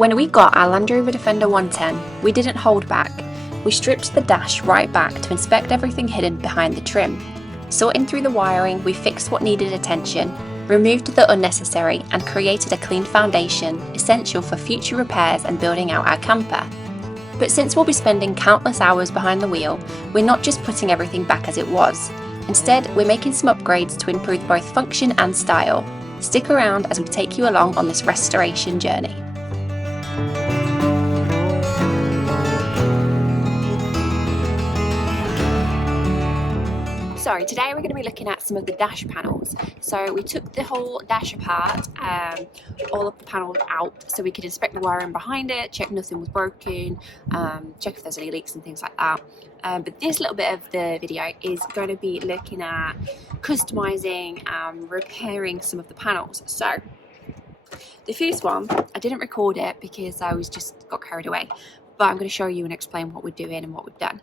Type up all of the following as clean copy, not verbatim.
When we got our Land Rover Defender 110, we didn't hold back. We stripped the dash right back to inspect everything hidden behind the trim. Sorting through the wiring, we fixed what needed attention, removed the unnecessary, and created a clean foundation essential for future repairs and building out our camper. But since we'll be spending countless hours behind the wheel, we're not just putting everything back as it was. Instead, we're making some upgrades to improve both function and style. Stick around as we take you along on this restoration journey. So today we're going to be looking at some of the dash panels. So we took the whole dash apart, all of the panels out, so we could inspect the wiring behind it, check nothing was broken, check if there's any leaks and things like that. But this little bit of the video is going to be looking at customizing and repairing some of the panels. So the first one, I didn't record it because I just got carried away, but I'm going to show you and explain what we're doing and what we've done.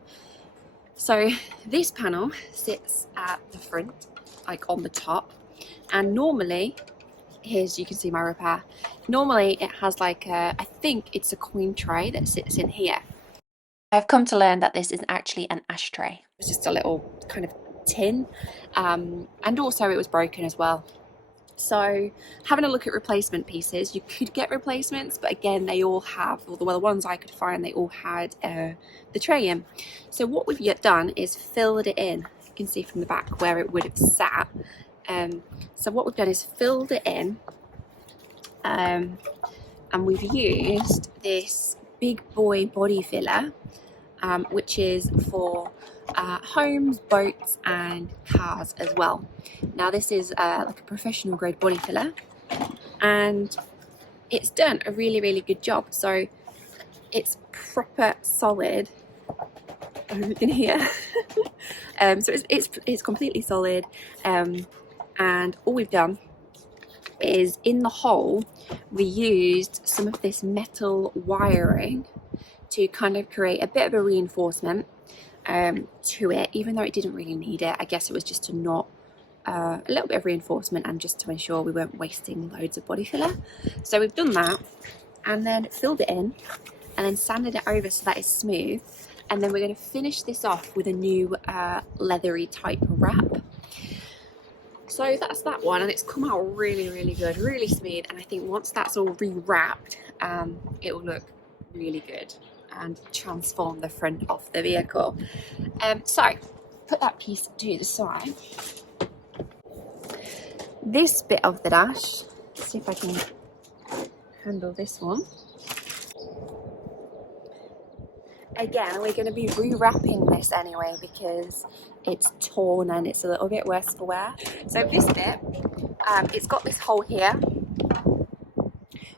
So this panel sits at the front, like on the top, and normally, you can see my repair, normally it has like I think it's a coin tray that sits in here. I've come to learn that this is actually an ashtray. It's just a little kind of tin, and also it was broken as well. So having a look at replacement pieces, you could get replacements, but again, they all have, well, the ones I could find, they all had the tray in. So what we've done is filled it in. You can see from the back where it would have sat. So what we've done is filled it in, and we've used this big boy body filler, which is for homes, boats and cars as well. Now this is like a professional grade body filler, and it's done a really good job. So it's proper solid. You can hear. So it's completely solid, and all we've done is in the hole we used some of this metal wiring to kind of create a bit of a reinforcement to it, even though it didn't really need it. I guess it was just to knot a little bit of reinforcement and just to ensure we weren't wasting loads of body filler. So we've done that and then filled it in and then sanded it over so that it's smooth, and then we're going to finish this off with a new leathery type wrap. So that's that one, and it's come out really good, really smooth, and I think once that's all rewrapped, it will look really good and transform the front of the vehicle. So put that piece to the side. This bit of the dash, let's see if I can handle this one. Again, we're going to be rewrapping this anyway because it's torn and it's a little bit worse for wear. So this bit, it's got this hole here,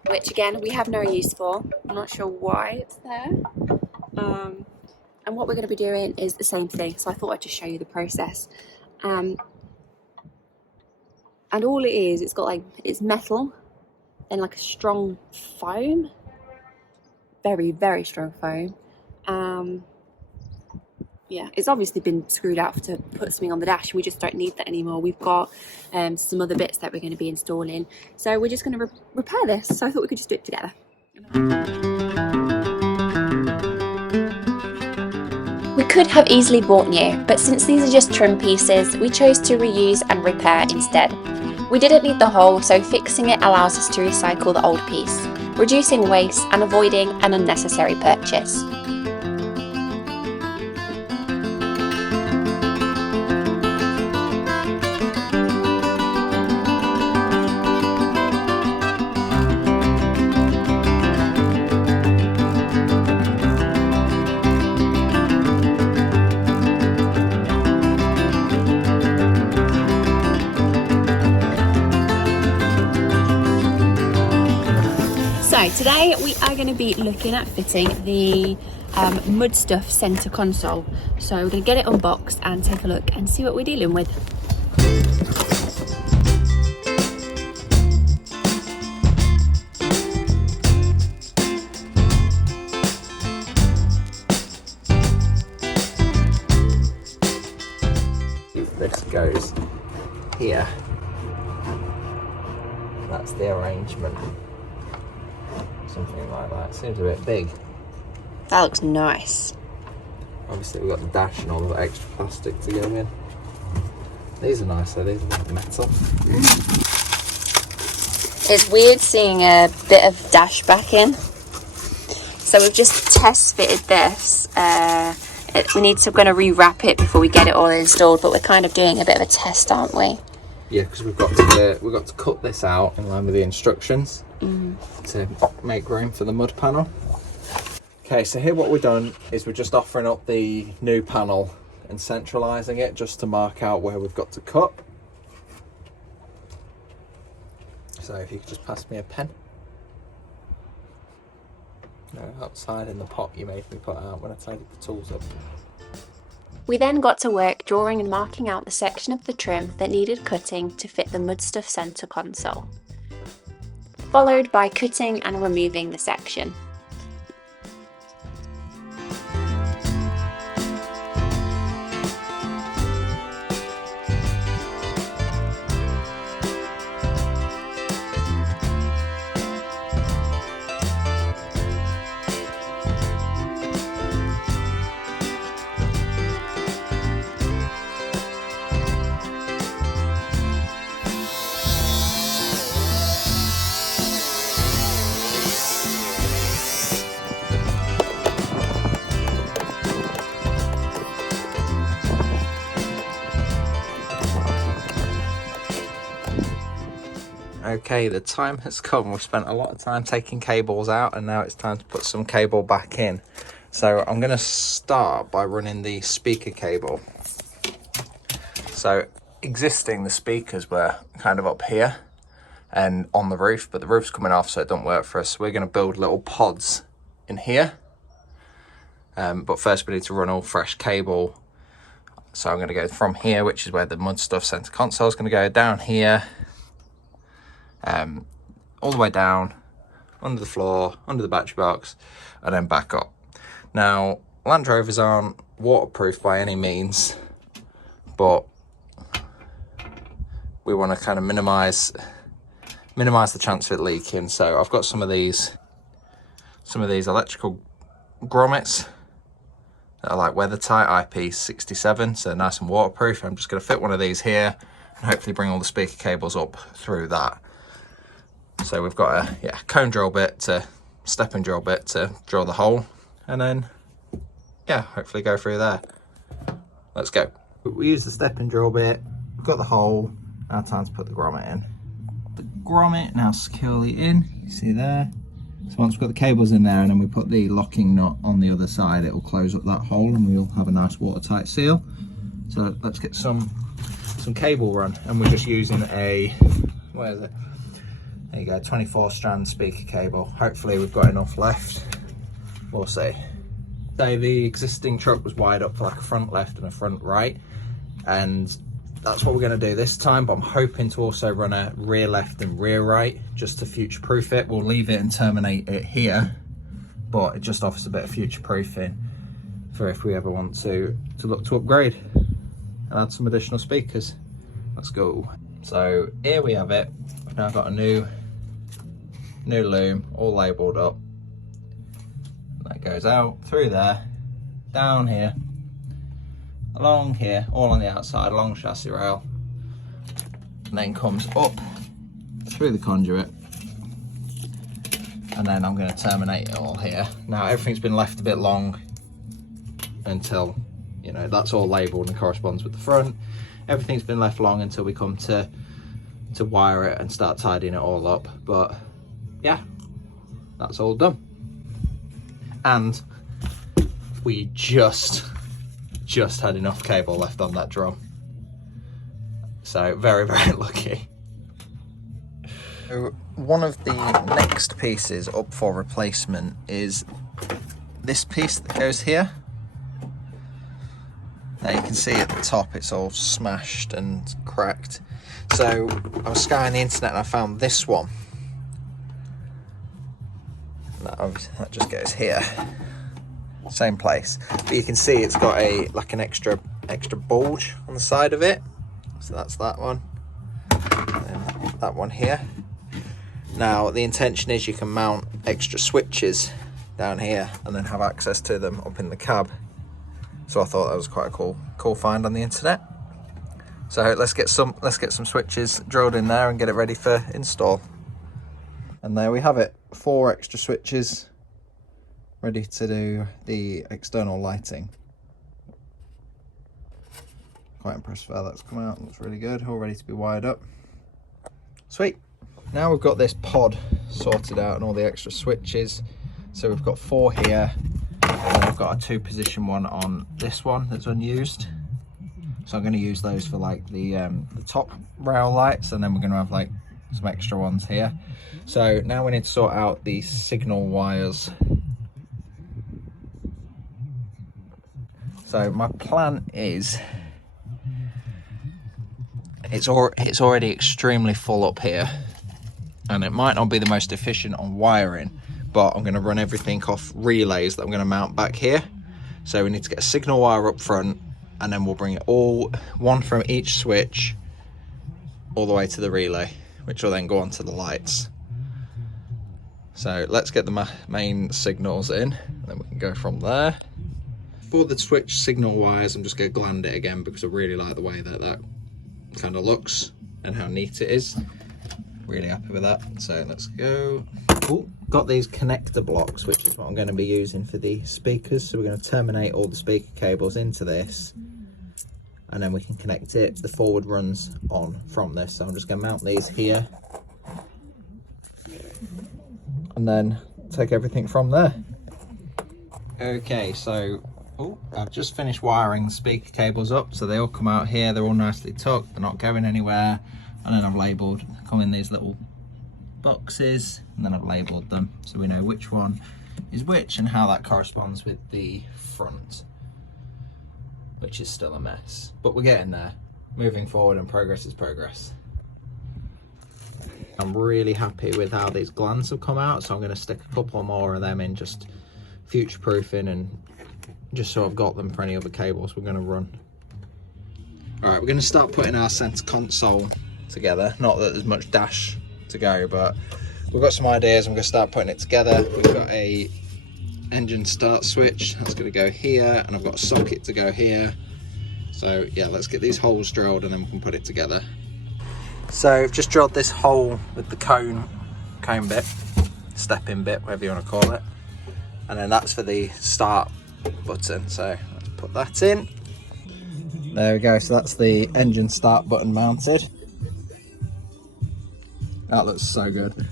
which again we have no use for. I'm not sure why it's there. And what we're going to be doing is the same thing, so I thought I'd just show you the process. And all it is, it's got like, it's metal and like a strong foam, very strong foam. Yeah, it's obviously been screwed out to put something on the dash. We just don't need that anymore. We've got some other bits that we're going to be installing, so we're just going to repair this. So I thought we could just do it together. We could have easily bought new, but since these are just trim pieces, we chose to reuse and repair instead. We didn't need the hole, so fixing it allows us to recycle the old piece, reducing waste and avoiding an unnecessary purchase. So today we are going to be looking at fitting the MudStuff centre console. So we're going to get it unboxed and take a look and see what we're dealing with. This goes here. That's the arrangement. So something like that. It seems a bit big. That looks nice. Obviously we've got the dash and all the extra plastic to go in. These are nice though, these are like metal. It's weird seeing a bit of dash backing. So we've just test fitted this. We need to kind of rewrap it before we get it all installed, but we're kind of doing a bit of a test, aren't we? Yeah, because we've got to cut this out in line with the instructions to make room for the mud panel. Okay, so here what we've done is we're just offering up the new panel and centralising it just to mark out where we've got to cut. So if you could just pass me a pen. No, outside in the pot you made me put out when I tidied the tools up. We then got to work drawing and marking out the section of the trim that needed cutting to fit the MudStuff centre console, followed by cutting and removing the section. Okay, the time has come. We've spent a lot of time taking cables out and now it's time to put some cable back in. So I'm going to start by running the speaker cable. So existing, the speakers were kind of up here and on the roof, but the roof's coming off so it don't work for us. So we're going to build little pods in here. But first we need to run all fresh cable. So I'm going to go from here, which is where the MudStuff centre console is going to go, down here. All the way down, under the floor, under the battery box, and then back up. Now, Land Rovers aren't waterproof by any means, but we want to kind of minimise the chance of it leaking. So I've got some of these electrical grommets that are like weather tight, IP67, so nice and waterproof. I'm just going to fit one of these here and hopefully bring all the speaker cables up through that. So we've got a cone drill bit to stepping drill bit to drill the hole, and then hopefully go through there. Let's go. We use the stepping drill bit, we've got the hole, now time to put the grommet in. The grommet now securely in, you see there. So once we've got the cables in there and then we put the locking nut on the other side, it will close up that hole and we'll have a nice watertight seal. So let's get some cable run, and we're just using a, where is it? There you go, 24 strand speaker cable. Hopefully we've got enough left. We'll see. So the existing truck was wired up for like a front left and a front right, and that's what we're going to do this time, but I'm hoping to also run a rear left and rear right just to future proof it. We'll leave it and terminate it here, but it just offers a bit of future proofing for if we ever want to look to upgrade and add some additional speakers. Let's go. So here we have it. We've now got a new loom all labelled up. That goes out through there, down here, along here, all on the outside, along the chassis rail, and then comes up through the conduit, and then I'm going to terminate it all here. Now everything's been left a bit long until, you know, that's all labelled and corresponds with the front. Everything's been left long until we come to wire it and start tidying it all up, but yeah, that's all done. And we just had enough cable left on that drum, so very, very lucky. So one of the next pieces up for replacement is this piece that goes here. Now you can see at the top it's all smashed and cracked. So I was scouring the internet and I found this one. That just goes here, same place, but you can see it's got an extra bulge on the side of it. So that's that one, and then that one here. Now the intention is you can mount extra switches down here and then have access to them up in the cab. So I thought that was quite a cool find on the internet. So let's get some switches drilled in there and get it ready for install. And there we have it, 4 extra switches ready to do the external lighting. Quite impressed with how that's come out. Looks really good, all ready to be wired up. Sweet. Now we've got this pod sorted out and all the extra switches. So we've got 4 here, and then I've got a 2-position one on this one that's unused. So I'm going to use those for like the top rail lights, and then we're going to have like some extra ones here. So now we need to sort out the signal wires. So my plan is, it's already extremely full up here, and it might not be the most efficient on wiring, but I'm going to run everything off relays that I'm going to mount back here. So we need to get a signal wire up front, and then we'll bring it all, one from each switch, all the way to the relay, which will then go on to the lights. So let's get the main signals in, and then we can go from there. For the switch signal wires, I'm just going to gland it again because I really like the way that kind of looks and how neat it is. Really happy with that. So let's go. Ooh, got these connector blocks, which is what I'm going to be using for the speakers. So we're going to terminate all the speaker cables into this, and then we can connect it. The forward runs on from this. So I'm just going to mount these here, and then take everything from there. Okay, so I've just finished wiring the speaker cables up, so they all come out here. They're all nicely tucked, they're not going anywhere. And then I've labelled, come in these little boxes, and then I've labelled them so we know which one is which and how that corresponds with the front, which is still a mess, but we're getting there. Moving forward, and progress is progress. I'm really happy with how these glands have come out, so I'm going to stick a couple more of them in, just future proofing, and just so I've got them for any other cables we're going to run. Alright, we're going to start putting our centre console together. Not that there's much dash to go, but we've got some ideas. I'm going to start putting it together. We've got a engine start switch that's going to go here, and I've got a socket to go here. So yeah, let's get these holes drilled and then we can put it together. So I've just drilled this hole with the cone bit, step-in bit, whatever you want to call it, and then that's for the start button. So let's put that in. There we go. So that's the engine start button mounted. That looks so good.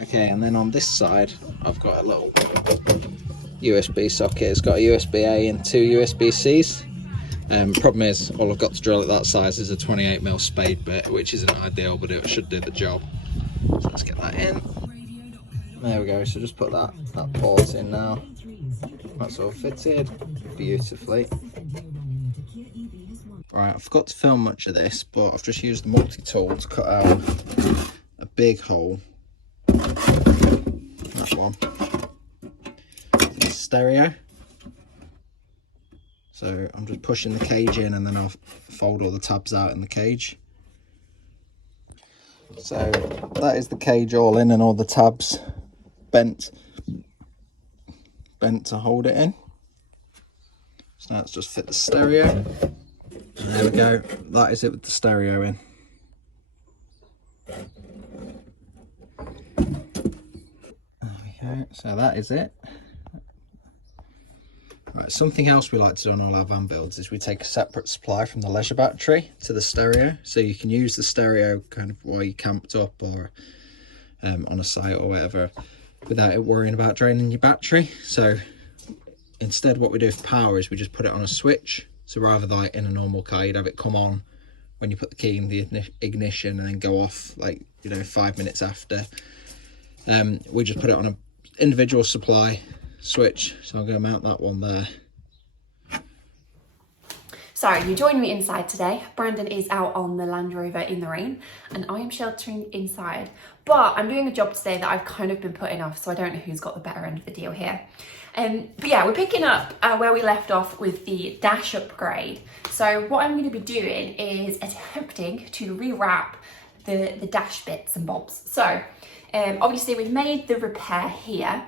Okay, and then on this side, I've got a little USB socket. It's got a USB-A and 2 USB-Cs. Problem is, all I've got to drill at that size is a 28mm spade bit, which isn't ideal, but it should do the job. So let's get that in. There we go. So just put that port in now. That's all fitted beautifully. Right, I forgot to film much of this, but I've just used the multi-tool to cut out a big hole. That one. It's stereo. So I'm just pushing the cage in, and then I'll fold all the tabs out in the cage. So that is the cage all in, and all the tabs bent to hold it in. So now let's just fit the stereo. And there we go, that is it with the stereo in. Okay, so that is it. Right, something else we like to do on all our van builds is we take a separate supply from the leisure battery to the stereo, so you can use the stereo kind of while you're camped up or on a site or whatever, without it worrying about draining your battery. So instead, what we do for power is we just put it on a switch. So rather than like in a normal car, you'd have it come on when you put the key in the ignition and then go off, like, you know, 5 minutes after. We just put it on an individual supply switch. So I'm going to mount that one there. So you joined me inside today. Brandon is out on the Land Rover in the rain, and I am sheltering inside. But I'm doing a job today that I've kind of been putting off, so I don't know who's got the better end of the deal here. But yeah, we're picking up where we left off with the dash upgrade. So what I'm going to be doing is attempting to rewrap the dash bits and bobs. So obviously we've made the repair here,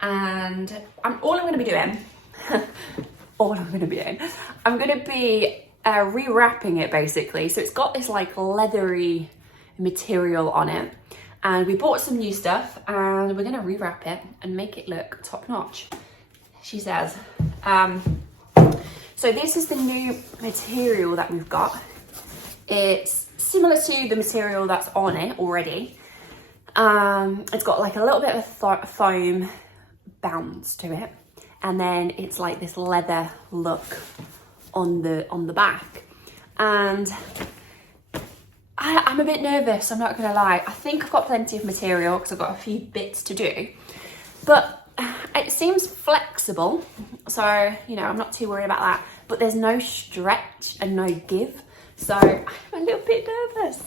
and all I'm going to be doing, I'm going to be rewrapping it basically. So it's got this like leathery material on it, and we bought some new stuff and we're going to rewrap it and make it look top notch, she says. So this is the new material that we've got. It's similar to the material that's on it already. It's got like a little bit of a foam bounce to it, and then it's like this leather look on the back. And I'm a bit nervous, I'm not gonna lie. I think I've got plenty of material because I've got a few bits to do, but it seems flexible, so you know, I'm not too worried about that. But there's no stretch and no give, so I'm a little bit nervous.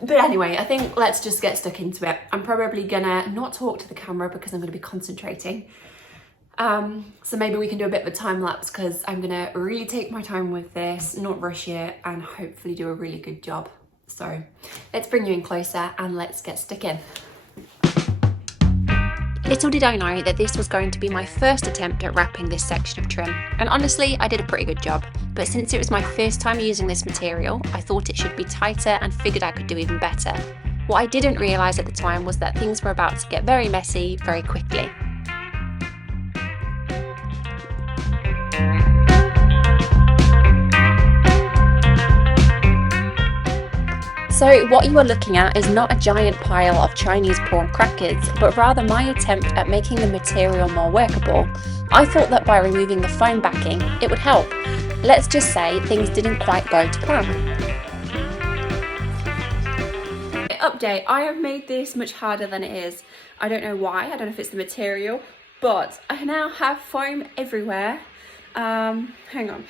But anyway, I think let's just get stuck into it. I'm probably gonna not talk to the camera because I'm gonna be concentrating. So maybe we can do a bit of a time lapse, because I'm gonna really take my time with this, not rush it, and hopefully do a really good job. So let's bring you in closer and let's get stuck in. Little did I know that this was going to be my first attempt at wrapping this section of trim, and honestly I did a pretty good job, but since it was my first time using this material, I thought it should be tighter and figured I could do even better. What I didn't realise at the time was that things were about to get very messy very quickly. So what you are looking at is not a giant pile of Chinese prawn crackers, but rather my attempt at making the material more workable. I thought that by removing the foam backing, it would help. Let's just say things didn't quite go to plan. Update, I have made this much harder than it is. I don't know why, I don't know if it's the material, but I now have foam everywhere. Hang on.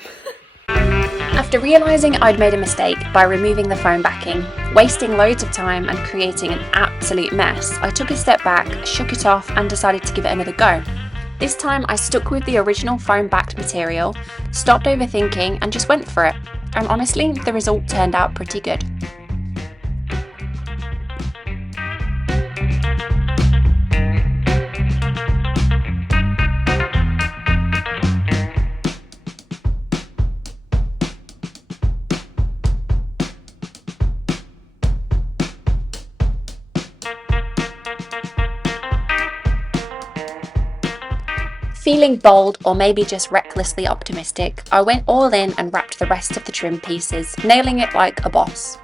After realising I'd made a mistake by removing the foam backing, wasting loads of time and creating an absolute mess, I took a step back, shook it off and decided to give it another go. This time I stuck with the original foam backed material, stopped overthinking and just went for it. And honestly, the result turned out pretty good. Feeling bold, or maybe just recklessly optimistic, I went all in and wrapped the rest of the trim pieces, nailing it like a boss.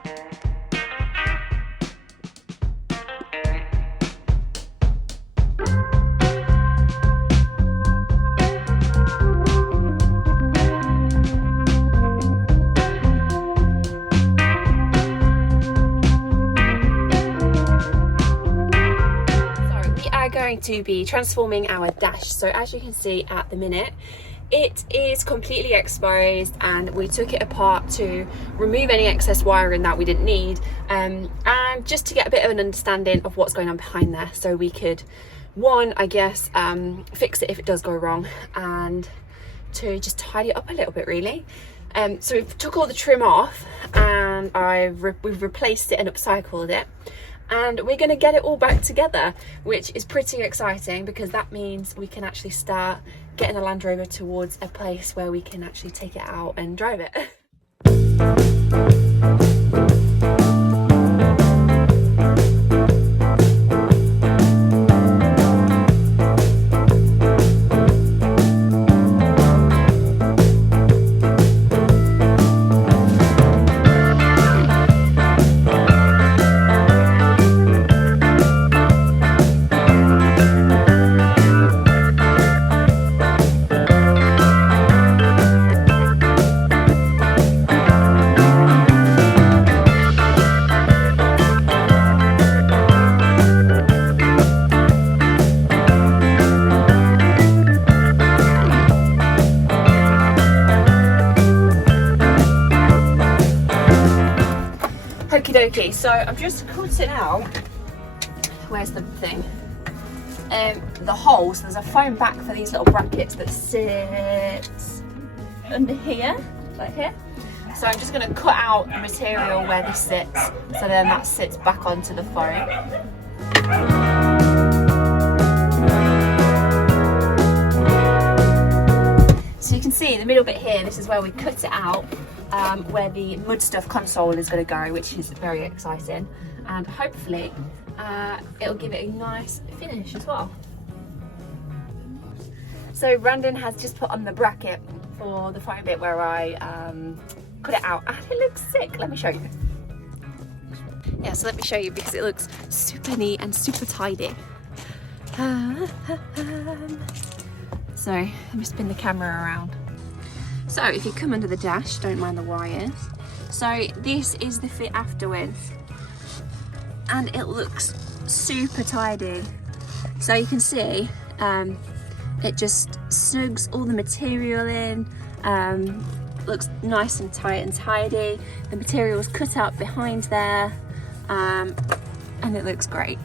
To be transforming our dash. So as you can see at the minute, it is completely exposed, and we took it apart to remove any excess wiring that we didn't need, and just to get a bit of an understanding of what's going on behind there, so we could, one, I guess, fix it if it does go wrong, and to just tidy it up a little bit really. So we took all the trim off, and we've replaced it and upcycled it. And we're going to get it all back together, which is pretty exciting, because that means we can actually start getting the Land Rover towards a place where we can actually take it out and drive it. Okie dokie, so I'm just cutting out, where's the thing, the hole. So there's a foam back for these little brackets that sits under here, like here. So I'm just going to cut out the material where this sits, so then that sits back onto the foam. So you can see in the middle bit here, this is where we cut it out, where the MudStuff console is going to go, which is very exciting, and hopefully it'll give it a nice finish as well. So Brandon has just put on the bracket for the foam bit where I cut it out, and it looks sick. Let me show you. Yeah, so let me show you, because it looks super neat and super tidy. So let me spin the camera around. So if you come under the dash, don't mind the wires. So this is the fit afterwards, and it looks super tidy. So you can see it just snugs all the material in, looks nice and tight and tidy. The material is cut out behind there, and it looks great.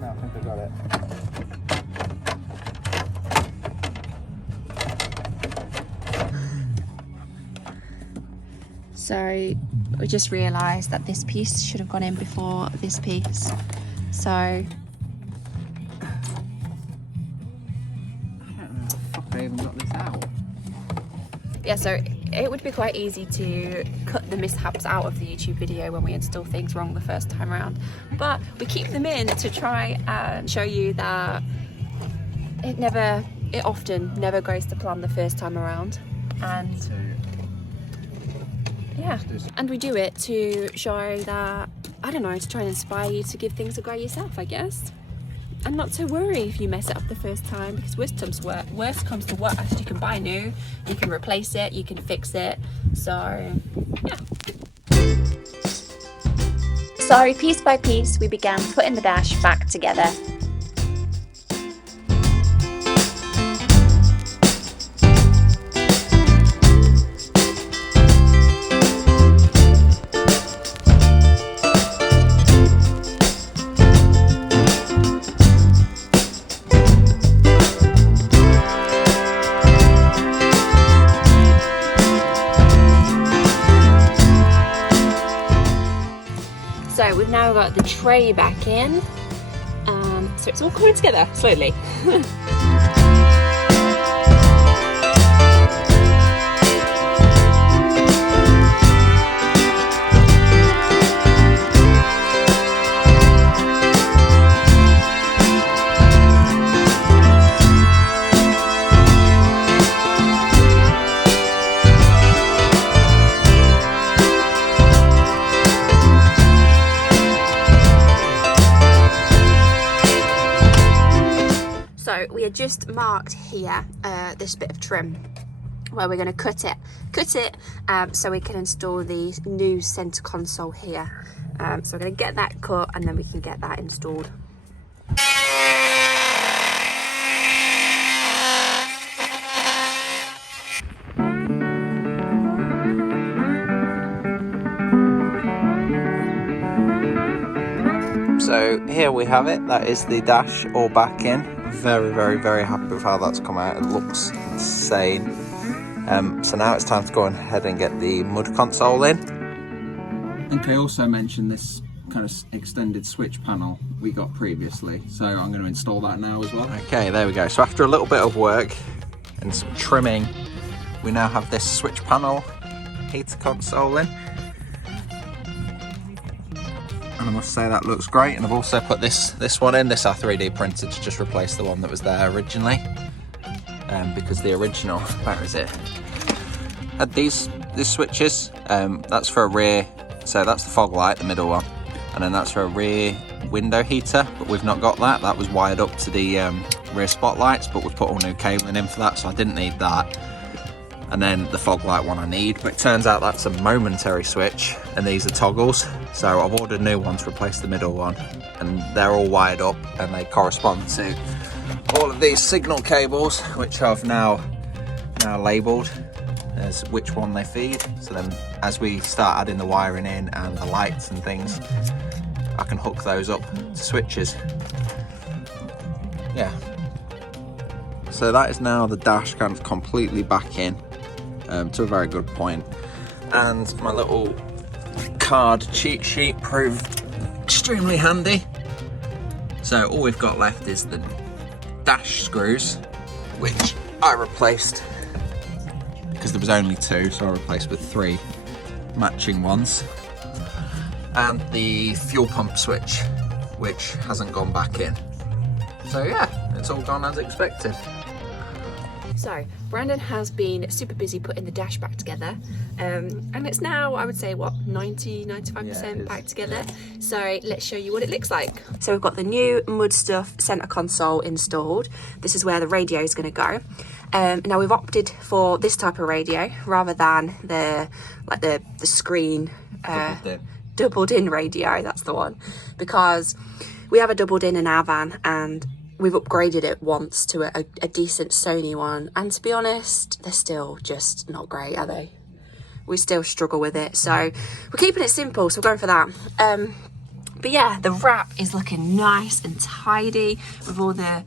No, I think I got it. So we just realised that this piece should have gone in before this piece. So I don't know how the fuck they even got this out. yeah, so it would be quite easy to cut the mishaps out of the YouTube video when we install things wrong the first time around, but we keep them in to try and show you that it often never goes to plan the first time around. And yeah, and we do it to show that, I don't know, to try and inspire you to give things a go yourself, I guess. And not to worry if you mess it up the first time, because worst comes to worst, you can buy new, you can replace it, you can fix it. So yeah. So piece by piece we began putting the dash back together. So we've now got the tray back in, so it's all coming together slowly. So we had just marked here this bit of trim where we're going to cut it so we can install the new center console here. So we're going to get that cut and then we can get that installed. So here we have it, that is the dash all back in. Very, very, very happy with how that's come out. It looks insane. So now it's time to go ahead and get the mud console in. I think I also mentioned this kind of extended switch panel we got previously, so I'm going to install that now as well. Okay, there we go. So after a little bit of work and some trimming, we now have this switch panel heater console in. And I must say that looks great. And I've also put this one in, this R3D printed to just replace the one that was there originally, because the original, where is it, had these switches. That's for a rear, so that's the fog light, the middle one, and then that's for a rear window heater, but we've not got that. That was wired up to the rear spotlights, but we've put all new cabling in for that, so I didn't need that. And then the fog light one I need, but it turns out that's a momentary switch and these are toggles. So I've ordered new ones to replace the middle one, and they're all wired up and they correspond to all of these signal cables, which I've now labelled as which one they feed. So then as we start adding the wiring in and the lights and things, I can hook those up to switches. Yeah. So that is now the dash kind of completely back in. To a very good point. and my little card cheat sheet proved extremely handy. So all we've got left is the dash screws, which I replaced because there was only 2, so I replaced with 3 matching ones, and the fuel pump switch, which hasn't gone back in. So yeah, it's all gone as expected. So Brandon has been super busy putting the dash back together, and it's now, I would say, what, 90-95% back together. So let's show you what it looks like. So we've got the new MudStuff center console installed. This is where the radio is going to go. Now we've opted for this type of radio rather than the screen doubled in radio. That's the one, because we have a doubled in our van, and we've upgraded it once to a decent Sony one, and to be honest, they're still just not great, are they? We still struggle with it, so we're keeping it simple, so we're going for that. But yeah, the wrap is looking nice and tidy with all the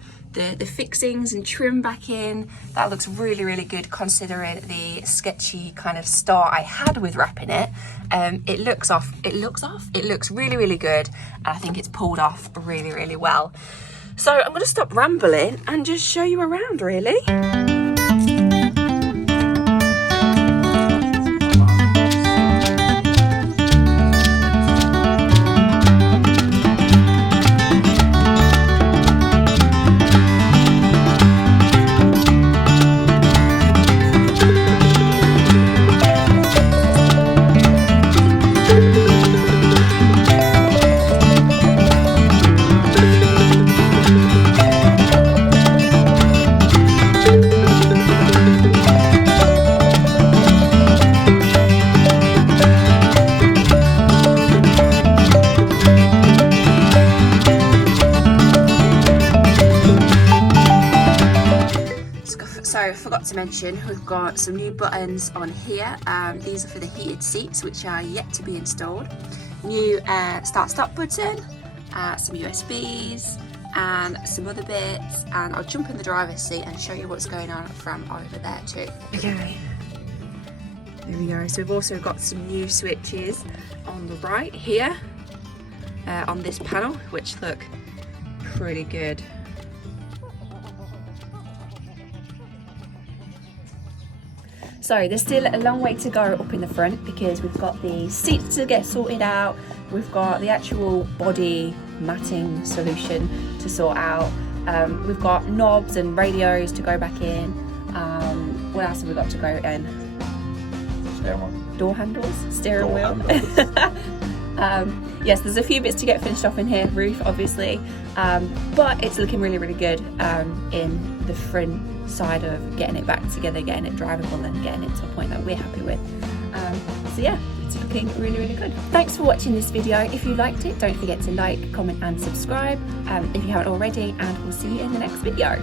fixings and trim back in. That looks really, really good considering the sketchy kind of start I had with wrapping it. It looks really, really good, and I think it's pulled off really, really well. So I'm going to stop rambling and just show you around, really. So I forgot to mention, we've got some new buttons on here. These are for the heated seats, which are yet to be installed. New start-stop button, some USBs and some other bits, and I'll jump in the driver's seat and show you what's going on from over there too. Okay, there we go. So we've also got some new switches on the right here on this panel, which look pretty good. So there's still a long way to go up in the front, because we've got the seats to get sorted out, we've got the actual body matting solution to sort out, we've got knobs and radios to go back in. What else have we got to go in? Door handles, steering wheel. Yes, there's a few bits to get finished off in here, roof obviously, but it's looking really, really good in the front side of getting it back together, getting it drivable and getting it to a point that we're happy with. So yeah, it's looking really, really good. Thanks for watching this video. If you liked it, don't forget to like, comment and subscribe if you haven't already, and we'll see you in the next video.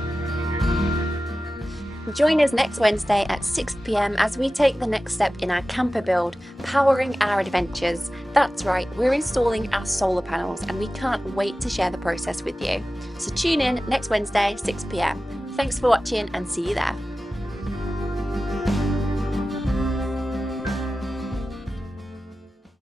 Join us next Wednesday at 6 PM as we take the next step in our camper build, powering our adventures. That's right, we're installing our solar panels, and we can't wait to share the process with you. So tune in next Wednesday, 6 PM. Thanks for watching, and see you there.